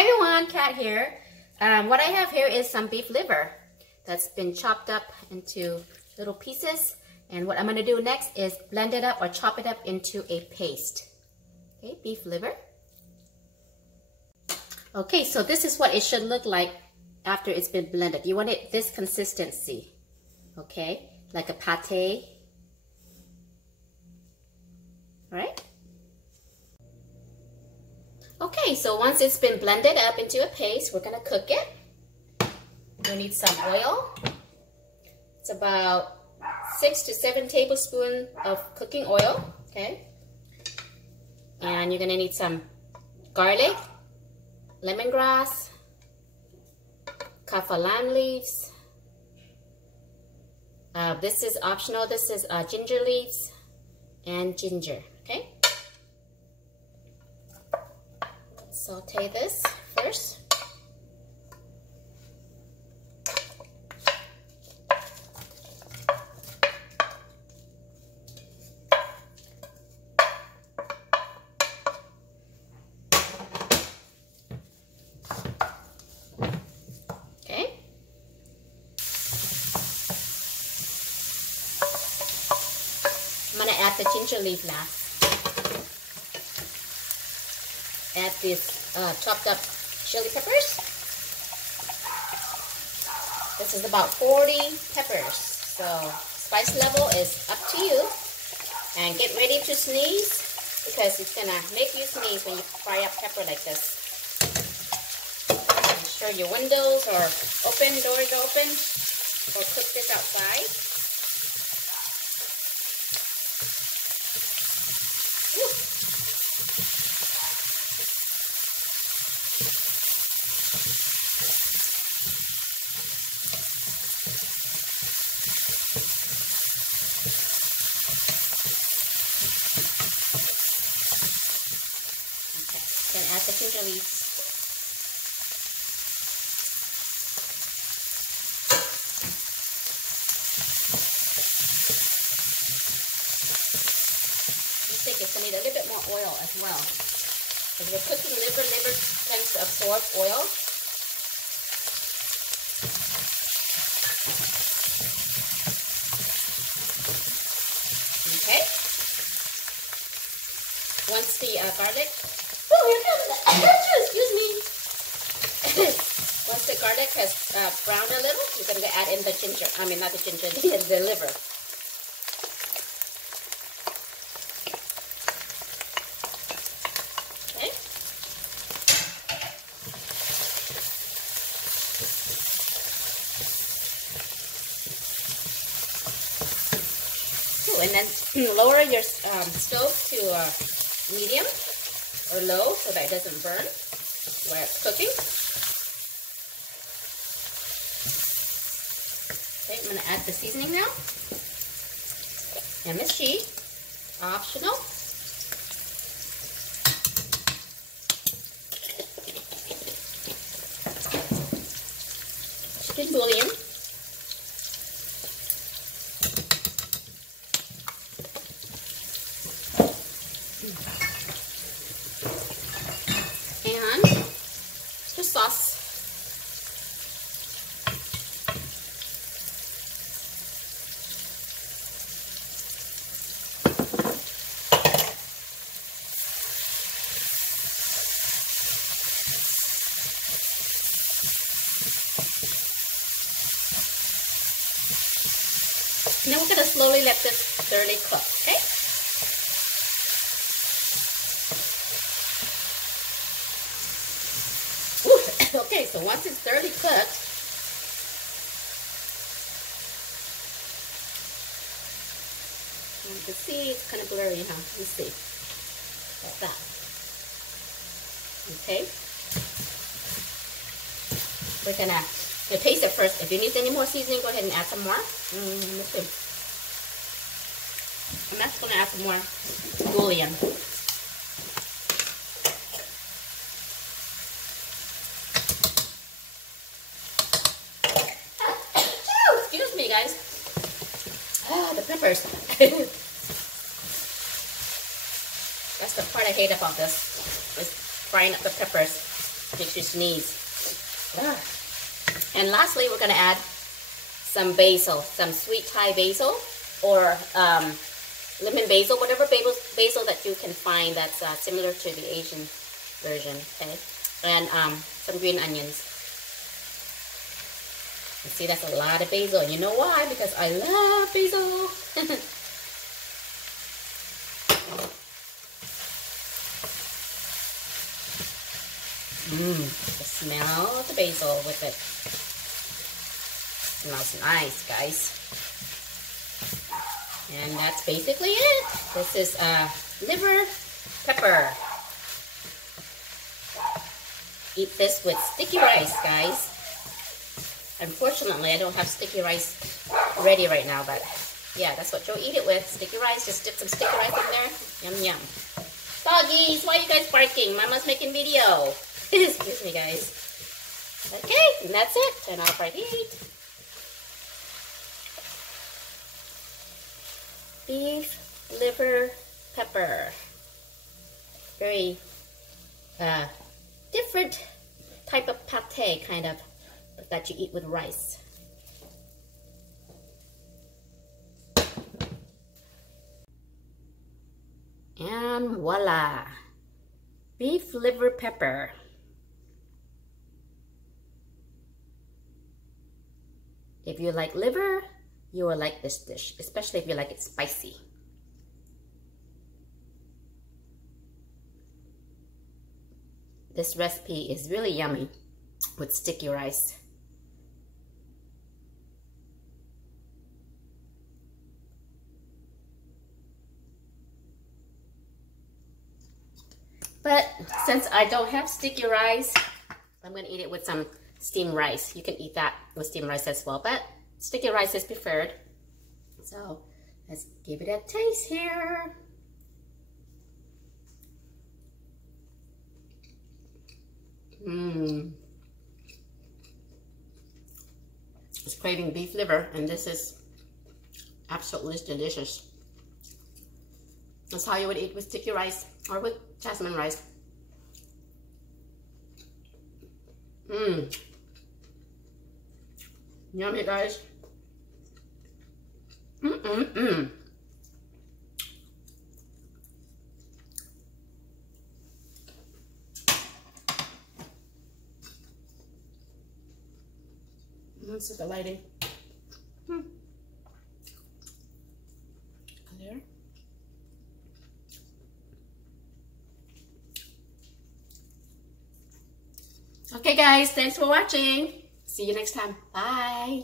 Hi everyone, Kat here. What I have here is some beef liver that's been chopped up into little pieces. And what I'm going to do next is blend it up or chop it up into a paste. Okay, beef liver. Okay, so this is what it should look like after it's been blended. You want it this consistency, okay, like a pate. All right. Okay, so once it's been blended up into a paste, we're gonna cook it. You'll need some oil. It's about 6 to 7 tablespoons of cooking oil, okay? And you're gonna need some garlic, lemongrass, kaffir lime leaves. This is optional. This is ginger leaves and ginger, okay? Saute this first. Okay. I'm gonna add the ginger leaf last. Add these chopped up chili peppers. This is about 40 peppers, so spice level is up to you. And get ready to sneeze because it's gonna make you sneeze when you fry up pepper like this. Make sure your windows are open, doors are open, or cook this outside. Then add the ginger leaves. I think it's going to need a little bit more oil as well. Because we're cooking liver, liver tends to absorb oil. Okay. Once the garlic, excuse me. Once the garlic has browned a little, you're going to add in the ginger. I mean, not the ginger, the liver. Okay. Ooh, and then lower your stove to medium or low so that it doesn't burn while it's cooking. Okay, I'm going to add the seasoning now. MSG, optional. Chicken bouillon. Sauce. Now we're going to slowly let this thoroughly cook, okay? Okay, so once it's thoroughly cooked, you can see it's kind of blurry, huh? You see, like that. Okay, we're gonna taste it first. If you need any more seasoning, go ahead and add some more. Let's see. I'm just gonna add some more bouillon. Guys, the peppers. That's the part I hate about this, is frying up the peppers. Makes you sneeze. And lastly, we're gonna add some basil, some sweet Thai basil, or lemon basil, whatever basil that you can find that's similar to the Asian version, okay? And some green onions. You see, that's a lot of basil. You know why? Because I love basil. The smell of the basil with it. Smells nice, guys. And that's basically it. This is liver pepper. Eat this with sticky rice, guys. Unfortunately, I don't have sticky rice ready right now, but yeah, that's what you'll eat it with. Sticky rice, just dip some sticky rice in there. Yum, yum. Doggies, why are you guys barking? Mama's making video. Excuse me, guys. Okay, and that's it. Turn off our heat. Beef liver pepper. Very different type of pate, kind of, that you eat with rice. And voila, beef liver pepper. If you like liver, you will like this dish, especially if you like it spicy. This recipe is really yummy with sticky rice. But since I don't have sticky rice, I'm going to eat it with some steamed rice. You can eat that with steamed rice as well, but sticky rice is preferred. So let's give it a taste here. It's craving beef liver, and this is absolutely delicious. That's how you would eat with sticky rice or with jasmine rice. Yummy, guys. This is the lighting. There. Okay, guys, thanks for watching. See you next time. Bye.